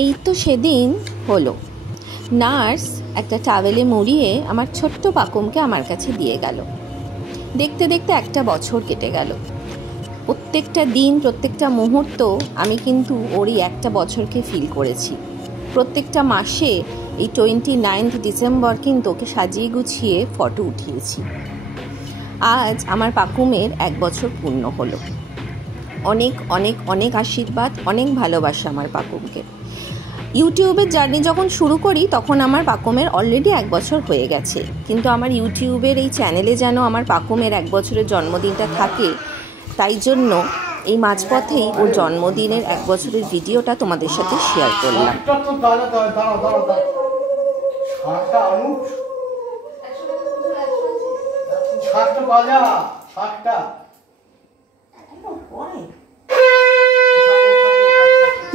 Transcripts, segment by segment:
এই তো সেদিন হলো, নার্স একটা টাওয়েলে মুড়িয়ে আমার ছোট্ট পাকুমকে আমার কাছে দিয়ে গেল। দেখতে দেখতে একটা বছর কেটে গেল। প্রত্যেকটা দিন, প্রত্যেকটা মুহূর্ত আমি কিন্তু ওরই একটা বছরকে ফিল করেছি। প্রত্যেকটা মাসে এই 29 ডিসেম্বর কিন্তু ওকে সাজিয়ে গুছিয়ে ফটো উঠিয়েছি। আজ আমার পাকুমের 1 বছর পূর্ণ হলো। অনেক অনেক অনেক আশীর্বাদ, অনেক ভালোবাসা আমার পাকুমকে। ইউটিউবের জার্নি যখন শুরু করি তখন আমার পাকুমের অলরেডি 1 বছর হয়ে গেছে, কিন্তু আমার ইউটিউবের এই চ্যানেলে যেন আমার পাকুমের 1 বছরের জন্মদিনটা থাকে, তাই জন্য এই মাঝপথেই ওর জন্মদিনের 1 বছরের ভিডিওটা তোমাদের সাথে শেয়ার করলাম।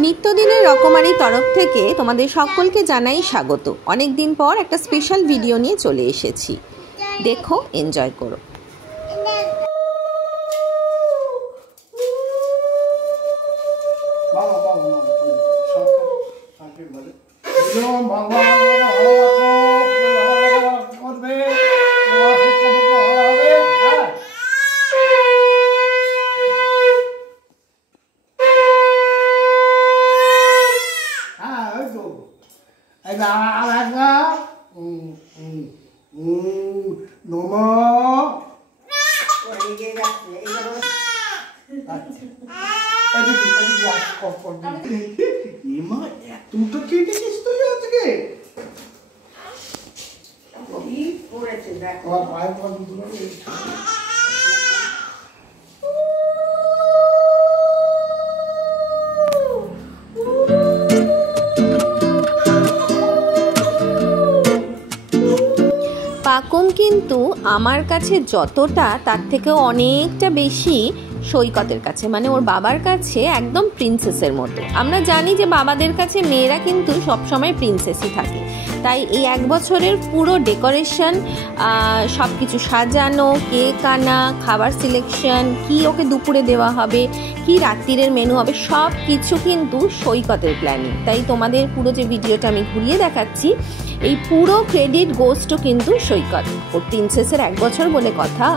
নিত্যদিনের রকমারি তরফ থেকে তোমাদের সকলকে জানাই স্বাগত। অনেক দিন পর একটা স্পেশাল ভিডিও নিয়ে চলে এসেছি, দেখো, এনজয় করো। পাকুম কিন্তু আমার কাছে যতটা, তার থেকেও অনেকটা বেশি সৈকতের কাছে, মানে ওর বাবার কাছে একদম প্রিন্সেসের মতো। আমরা জানি যে বাবাদের কাছে মেয়েরা কিন্তু সবসময় প্রিন্সেসই থাকে, তাই এই 1 বছরের পুরো ডেকোরেশন, সব কিছু সাজানো, কেক আনা, খাবার সিলেকশন, কি ওকে দুপুরে দেওয়া হবে, কি রাত্রিরের মেনু হবে, সব কিছু কিন্তু সৈকতের প্ল্যানিং। তাই তোমাদের পুরো যে ভিডিওটা আমি ঘুরিয়ে দেখাচ্ছি, এই পুরো ক্রেডিট গোসটা কিন্তু সৈকত। ওর প্রিন্সেসের 1 বছর বলে কথা।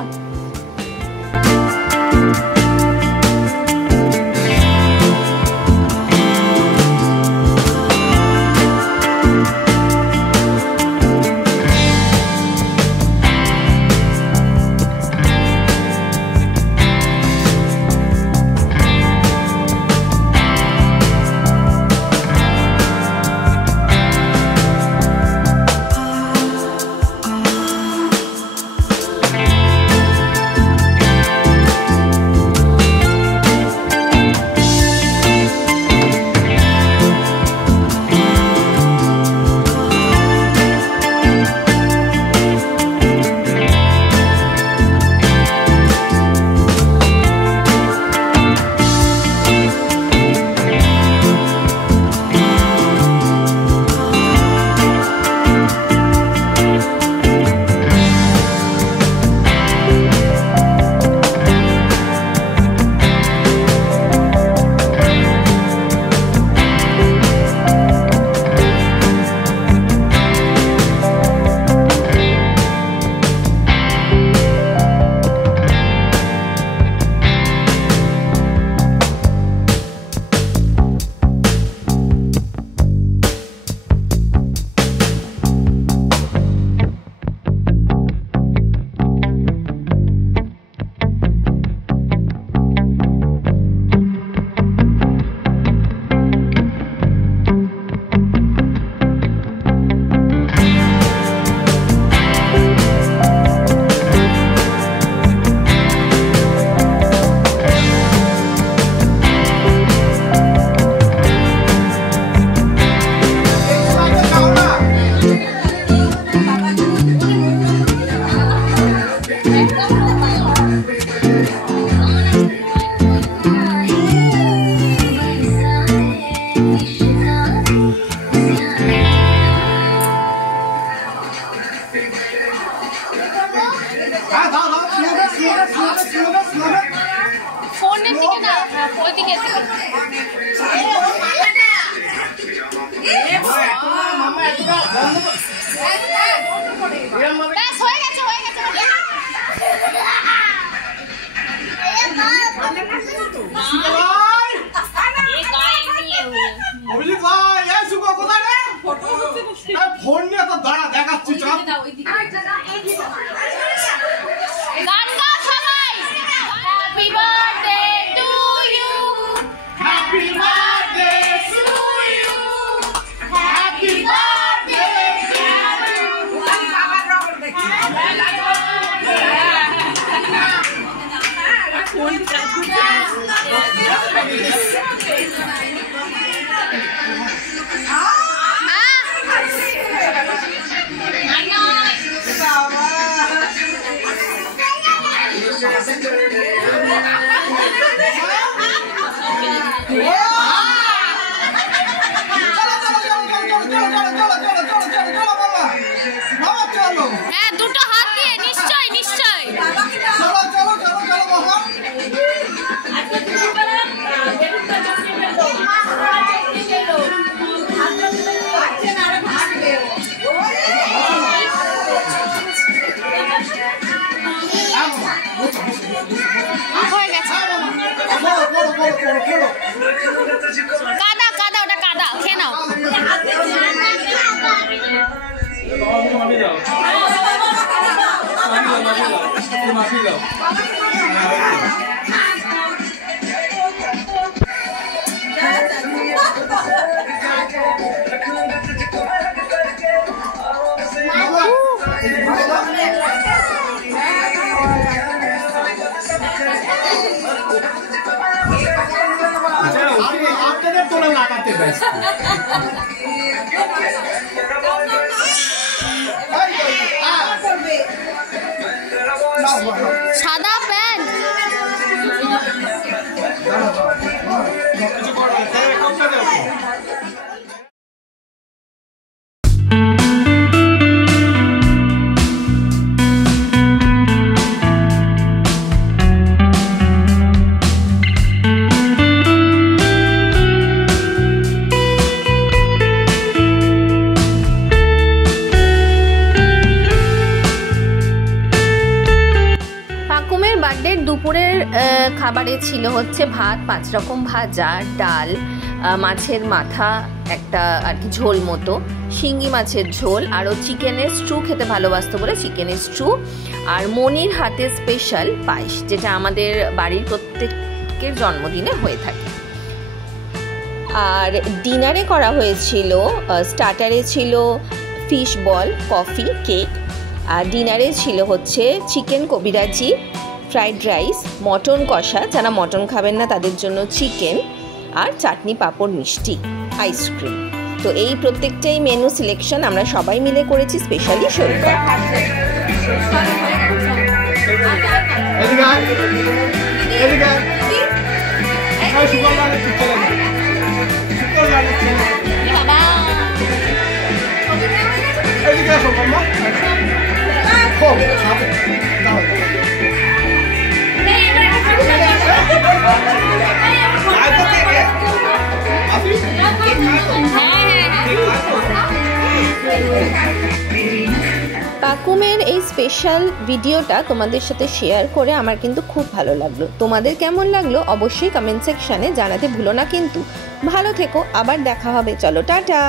অভিজিৎ ভাই এই শুভ কোথায় রে? ফটো হচ্ছে ফোন নিয়ে তো দাঁড়া দেখাচ্ছি চল। গান গাও সবাই। Happy birthday to you, happy birthday to you, happy birthday to you. বাবার রকম দেখি। ফোন হ্যাঁ দুটো হাত দিয়ে নিশ্চয় নিশ্চয়। চলো চলো চলো চলো বাবা। হয়ে গেছে। কাদা কাদা ওটা কাদা, খেয়ে নাও। আপনাদের তোলা লাগাতে ব্যস্ত। সাদা প্যান্ট। দুপুরের খাবারে ছিল হচ্ছে ভাত, 5 রকম ভাজা, ডাল, মাছের মাথা একটা আর কি ঝোল মতো, শিঙ্গি মাছের ঝোল, আরও চিকেনের স্ট্রু খেতে ভালোবাসতো বলে চিকেনের স্ট্রু, আর মনির হাতে স্পেশাল পায়েস, যেটা আমাদের বাড়ির প্রত্যেকের জন্মদিনে হয়ে থাকে। আর ডিনারে করা হয়েছিল, স্টার্টারে ছিল ফিশ বল, কফি, কেক, আর ডিনারে ছিল হচ্ছে চিকেন কবিরাজি, ফ্রাইড রাইস, মটন কষা, যারা মটন খাবেন না তাদের জন্য চিকেন, আর চাটনি, পাঁপড়, মিষ্টি, আইসক্রিম। তো এই প্রত্যেকটাই মেনু সিলেকশন আমরা সবাই মিলে করেছি, স্পেশালি সৈকত। পাকুমের এই স্পেশাল ভিডিওটা তোমাদের সাথে শেয়ার করে আমার কিন্তু খুব ভালো লাগলো। তোমাদের কেমন লাগলো অবশ্যই কমেন্ট সেকশানে জানাতে ভুলো না কিন্তু। ভালো থেকো, আবার দেখা হবে, চলো টাটা।